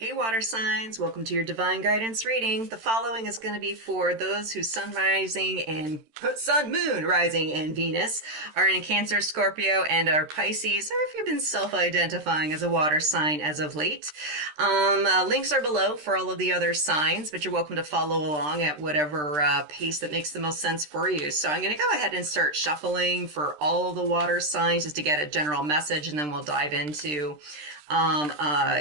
Hey water signs, welcome to your divine guidance reading. The following is going to be for those whose sun rising and moon rising and Venus are in Cancer, Scorpio, and are Pisces, or if you've been self-identifying as a water sign as of late. Links are below for all of the other signs, but you're welcome to follow along at whatever pace that makes the most sense for you. So I'm going to go ahead and start shuffling for all of the water signs just to get a general message, and then we'll dive into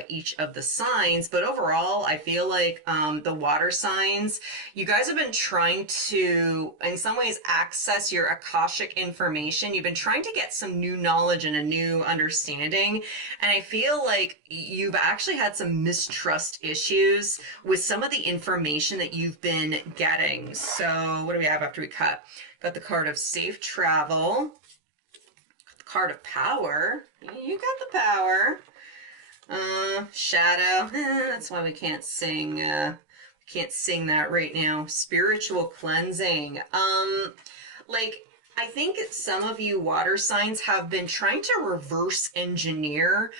each of the signs. But overall, I feel like the water signs, you guys have been trying to, in some ways, access your Akashic information. You've been trying to get some new knowledge and a new understanding. And I feel like you've actually had some mistrust issues with some of the information that you've been getting. So what do we have after we cut? Got the card of safe travel, the card of power. You got the power. Shadow. That's why we can't sing. Can't sing that right now. Spiritual cleansing. I think some of you water signs have been trying to reverse engineer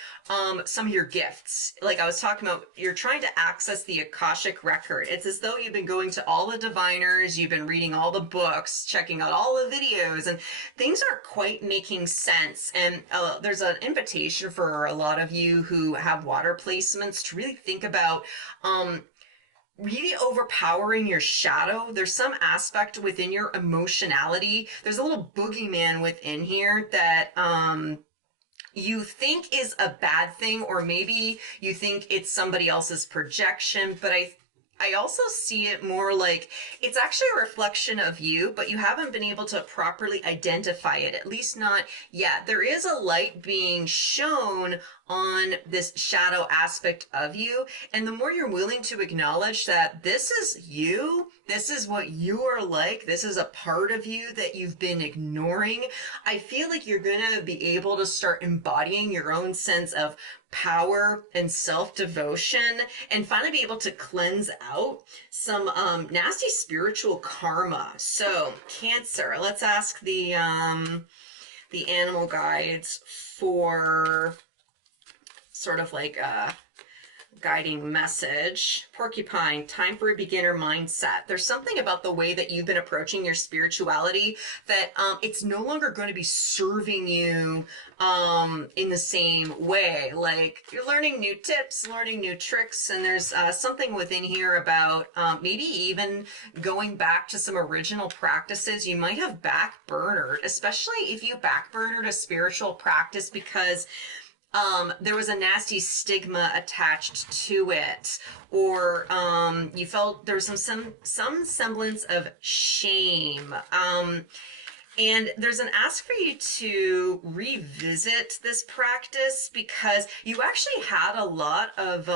some of your gifts. Like I was talking about, you're trying to access the Akashic record. It's as though you've been going to all the diviners, you've been reading all the books, checking out all the videos, and things aren't quite making sense. And there's an invitation for a lot of you who have water placements to really think about really overpowering your shadow. There's some aspect within your emotionality. There's a little boogeyman within here that you think is a bad thing, or maybe you think it's somebody else's projection, but I also see it more like it's actually a reflection of you, but you haven't been able to properly identify it, at least not yet. There is a light being shown on this shadow aspect of you, and the more you're willing to acknowledge that this is you, this is what you are like, this is a part of you that you've been ignoring, I feel like you're gonna be able to start embodying your own sense of power and self-devotion and finally be able to cleanse out some nasty spiritual karma. So Cancer, let's ask the animal guides for sort of like a guiding message. Porcupine, time for a beginner mindset. There's something about the way that you've been approaching your spirituality that it's no longer going to be serving you in the same way. Like you're learning new tips, learning new tricks, and there's something within here about maybe even going back to some original practices you might have backburnered, especially if you backburnered a spiritual practice because there was a nasty stigma attached to it, or you felt there was some semblance of shame. And there's an ask for you to revisit this practice because you actually had a lot of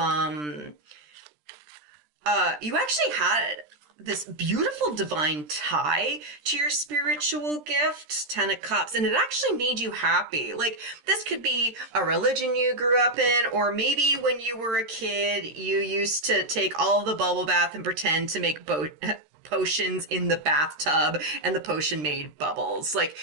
you actually had this beautiful divine tie to your spiritual gift, 10 of Cups, and it actually made you happy. Like this could be a religion you grew up in, or maybe when you were a kid you used to take all of the bubble bath and pretend to make potions in the bathtub and the potion made bubbles. Like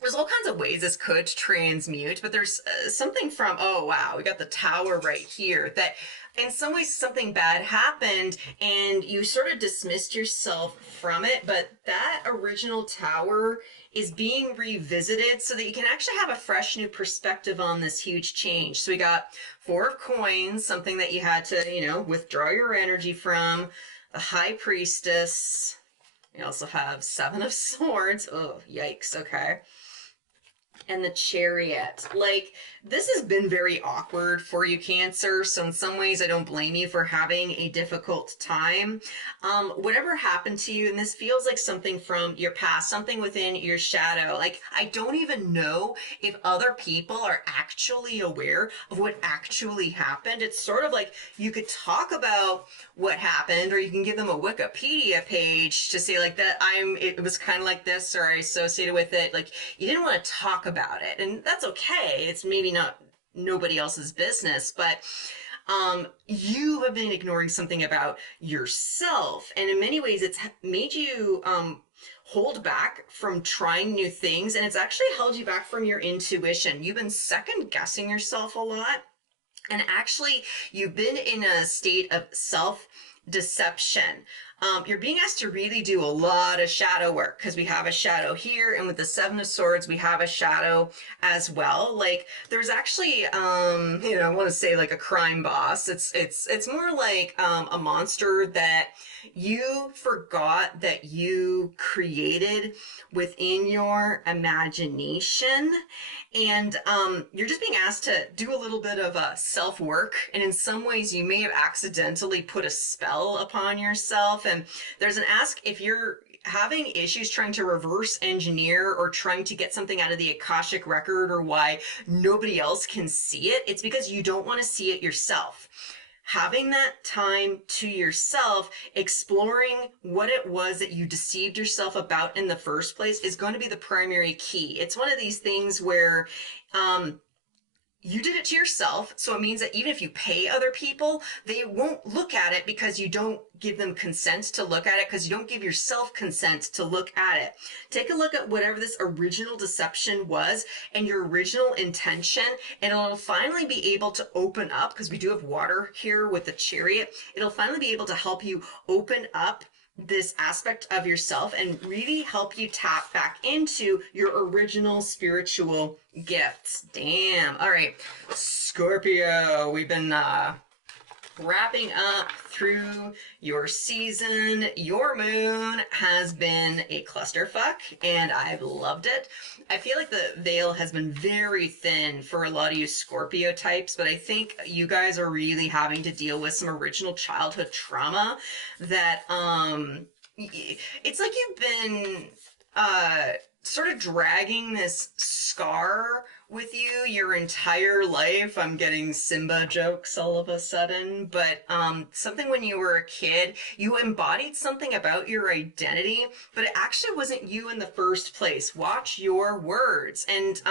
there's all kinds of ways this could transmute, but there's something from, oh wow, we got the Tower right here, that in some ways something bad happened and you sort of dismissed yourself from it, but that original Tower is being revisited so that you can actually have a fresh new perspective on this huge change. So we got Four of Coins, something that you had to, withdraw your energy from, the High Priestess. We also have Seven of Swords. Oh, yikes, okay. And the Chariot. Like, this has been very awkward for you, Cancer, so in some ways I don't blame you for having a difficult time. Whatever happened to you, and this feels like something from your past, something within your shadow, like I don't even know if other people are actually aware of what actually happened. It's sort of like you could talk about what happened, or you can give them a Wikipedia page to say like that it was kind of like this, or I associated with it. Like you didn't want to talk about it, and that's okay. It's maybe not nobody else's business, but you have been ignoring something about yourself, and in many ways it's made you hold back from trying new things, and it's actually held you back from your intuition. You've been second guessing yourself a lot. And actually, you've been in a state of self-deception. You're being asked to really do a lot of shadow work because we have a shadow here, and with the Seven of Swords, we have a shadow as well. Like there's actually, I want to say like a crime boss. It's more like a monster that you forgot that you created within your imagination, and you're just being asked to do a little bit of self-work, and in some ways you may have accidentally put a spell upon yourself. And there's an ask if you're having issues trying to reverse engineer or trying to get something out of the Akashic record, or why nobody else can see it, it's because you don't want to see it yourself. Having that time to yourself, exploring what it was that you deceived yourself about in the first place, is going to be the primary key. It's one of these things where you did it to yourself, so it means that even if you pay other people, they won't look at it because you don't give them consent to look at it, because you don't give yourself consent to look at it. Take a look at whatever this original deception was and your original intention, and it'll finally be able to open up, because we do have water here with the Chariot. It'll finally be able to help you open up this aspect of yourself and really help you tap back into your original spiritual gifts. Damn. All right, Scorpio, we've been wrapping up through your season. Your moon has been a clusterfuck, and I've loved it. I feel like the veil has been very thin for a lot of you Scorpio types, but I think you guys are really having to deal with some original childhood trauma that, it's like you've been, sort of dragging this scar with you your entire life. I'm getting Simba jokes all of a sudden, but something when you were a kid, you embodied something about your identity, but it actually wasn't you in the first place. Watch your words. And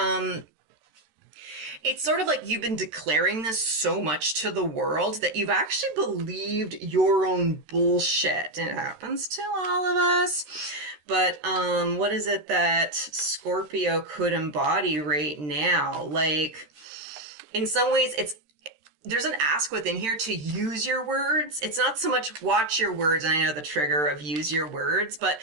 it's sort of like you've been declaring this so much to the world that you've actually believed your own bullshit. It happens to all of us. But what is it that Scorpio could embody right now? Like, in some ways, there's an ask within here to use your words. It's not so much watch your words, and I know the trigger of use your words, but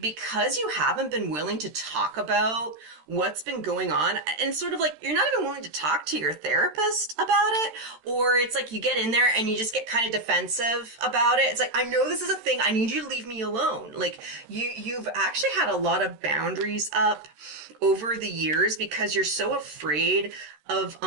because you haven't been willing to talk about what's been going on, and sort of like you're not even willing to talk to your therapist about it, or it's like you get in there and you just get kind of defensive about it. It's like, I know this is a thing, I need you to leave me alone. Like you've actually had a lot of boundaries up over the years because you're so afraid of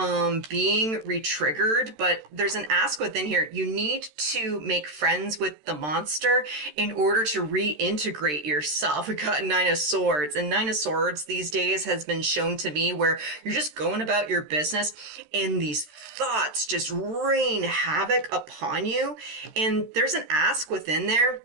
being re-triggered. But there's an ask within here. You need to make friends with the monster in order to reintegrate yourself. We got Nine of Swords, and Nine of Swords these days has been shown to me where you're just going about your business and these thoughts just rain havoc upon you. And there's an ask within there.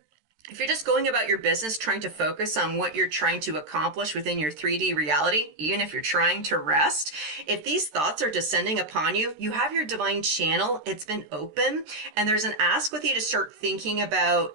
If you're just going about your business trying to focus on what you're trying to accomplish within your 3D reality, even if you're trying to rest, if these thoughts are descending upon you, you have your divine channel, it's been open, and there's an ask with you to start thinking about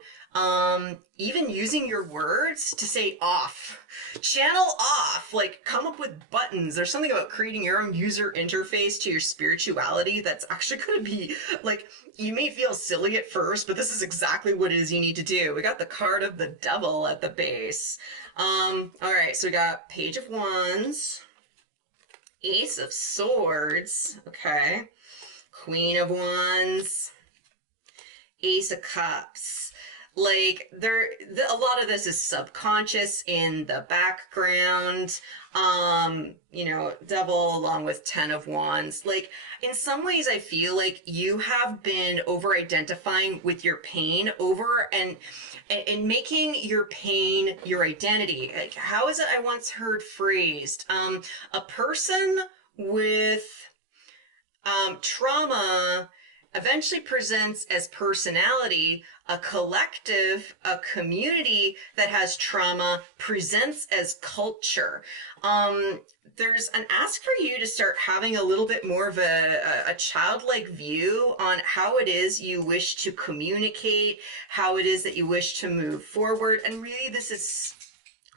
even using your words to say off. Channel off, like come up with buttons. There's something about creating your own user interface to your spirituality that's actually going to be like, you may feel silly at first, but this is exactly what it is you need to do. We got the card of the devil at the base. All right, so we got Page of Wands, Ace of Swords, okay, Queen of Wands, Ace of Cups. Like a lot of this is subconscious in the background. Devil along with 10 of Wands. Like in some ways I feel like you have been over identifying with your pain and making your pain your identity. Like, how is it I once heard phrased? A person with trauma eventually presents as personality. A collective, a community that has trauma presents as culture. There's an ask for you to start having a little bit more of a childlike view on how it is you wish to communicate, how it is that you wish to move forward. And really, this is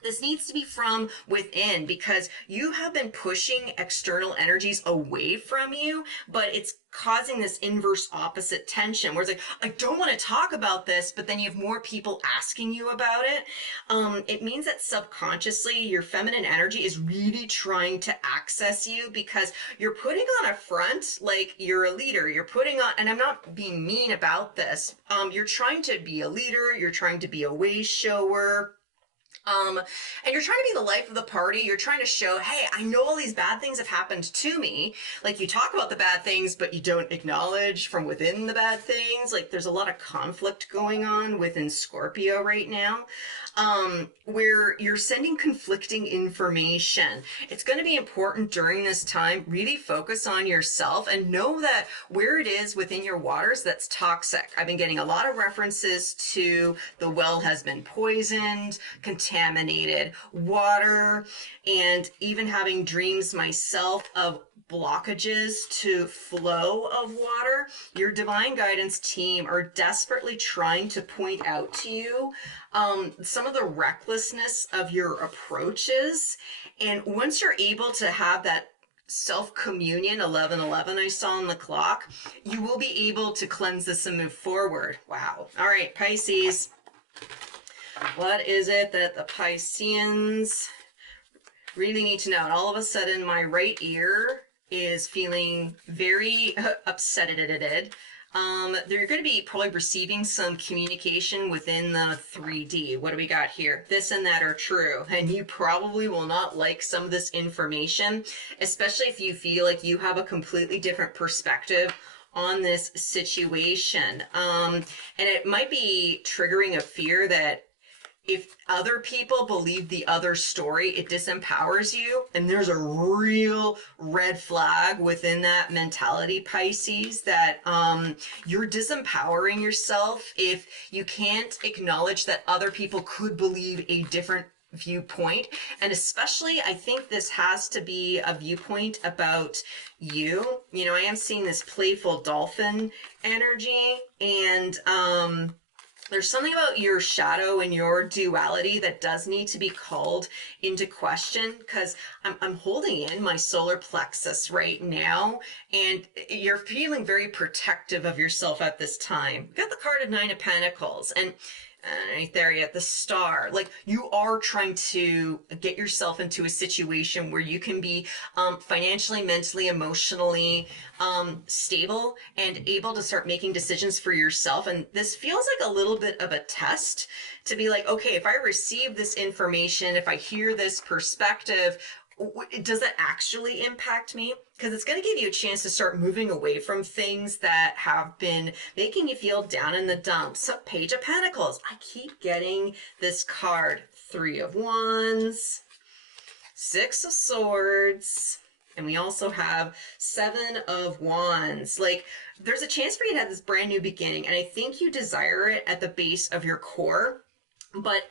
This needs to be from within, because you have been pushing external energies away from you, but it's causing this inverse opposite tension where it's like, I don't want to talk about this, but then you have more people asking you about it. It means that subconsciously your feminine energy is really trying to access you, because you're putting on a front like you're a leader. You're putting on, and I'm not being mean about this, you're trying to be a leader, you're trying to be a way shower. And you're trying to be the life of the party. You're trying to show, hey, I know all these bad things have happened to me. Like, you talk about the bad things, but you don't acknowledge from within the bad things. Like, there's a lot of conflict going on within Scorpio right now, where you're sending conflicting information. It's going to be important during this time, really focus on yourself and know that where it is within your waters that's toxic. I've been getting a lot of references to the well has been poisoned, contaminated water, and even having dreams myself of blockages to flow of water. Your divine guidance team are desperately trying to point out to you some of the recklessness of your approaches. And once you're able to have that self-communion, 11:11 I saw on the clock, you will be able to cleanse this and move forward. Wow. All right, Pisces. What is it that the Pisceans really need to know? And all of a sudden, my right ear is feeling very upsetted. They're going to be probably receiving some communication within the 3D. What do we got here? This and that are true. And you probably will not like some of this information, especially if you feel like you have a completely different perspective on this situation. And it might be triggering a fear that if other people believe the other story, it disempowers you. And there's a real red flag within that mentality, Pisces, that you're disempowering yourself if you can't acknowledge that other people could believe a different viewpoint. And especially, I think this has to be a viewpoint about you. You know, I am seeing this playful dolphin energy, and there's something about your shadow and your duality that does need to be called into question, because I'm holding in my solar plexus right now, and you're feeling very protective of yourself at this time. You got the card of 9 of Pentacles, and right there you have the star. Like, you are trying to get yourself into a situation where you can be financially, mentally, emotionally stable and able to start making decisions for yourself. And this feels like a little bit of a test to be like, okay, if I receive this information, if I hear this perspective, does that actually impact me? Because it's going to give you a chance to start moving away from things that have been making you feel down in the dumps. So, Page of Pentacles. I keep getting this card. 3 of Wands, 6 of Swords, and we also have 7 of Wands. Like, there's a chance for you to have this brand new beginning, and I think you desire it at the base of your core. But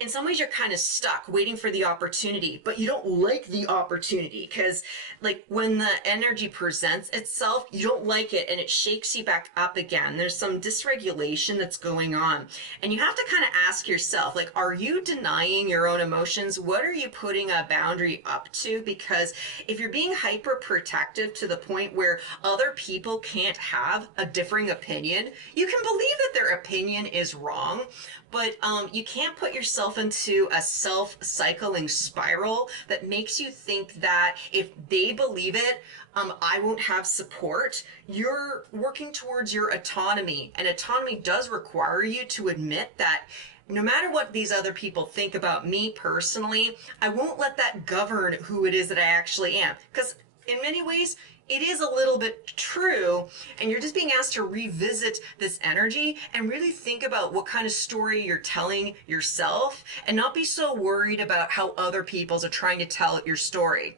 in some ways you're kind of stuck waiting for the opportunity, but you don't like the opportunity because, like, when the energy presents itself, you don't like it and it shakes you back up again. There's some dysregulation that's going on, and you have to kind of ask yourself, like, are you denying your own emotions? What are you putting a boundary up to? Because if you're being hyper protective to the point where other people can't have a differing opinion, you can believe that their opinion is wrong, but you can't put yourself into a self-cycling spiral that makes you think that if they believe it, I won't have support. You're working towards your autonomy, and autonomy does require you to admit that no matter what these other people think about me personally, I won't let that govern who it is that I actually am. Because in many ways, it is a little bit true, and you're just being asked to revisit this energy and really think about what kind of story you're telling yourself and not be so worried about how other people are trying to tell your story.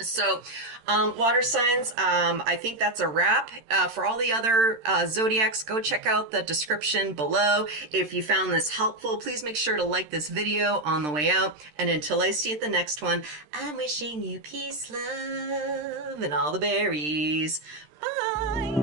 So, water signs, I think that's a wrap. For all the other zodiacs, go check out the description below. If you found this helpful, please make sure to like this video on the way out. And until I see you at the next one, I'm wishing you peace, love, and all the berries. Bye!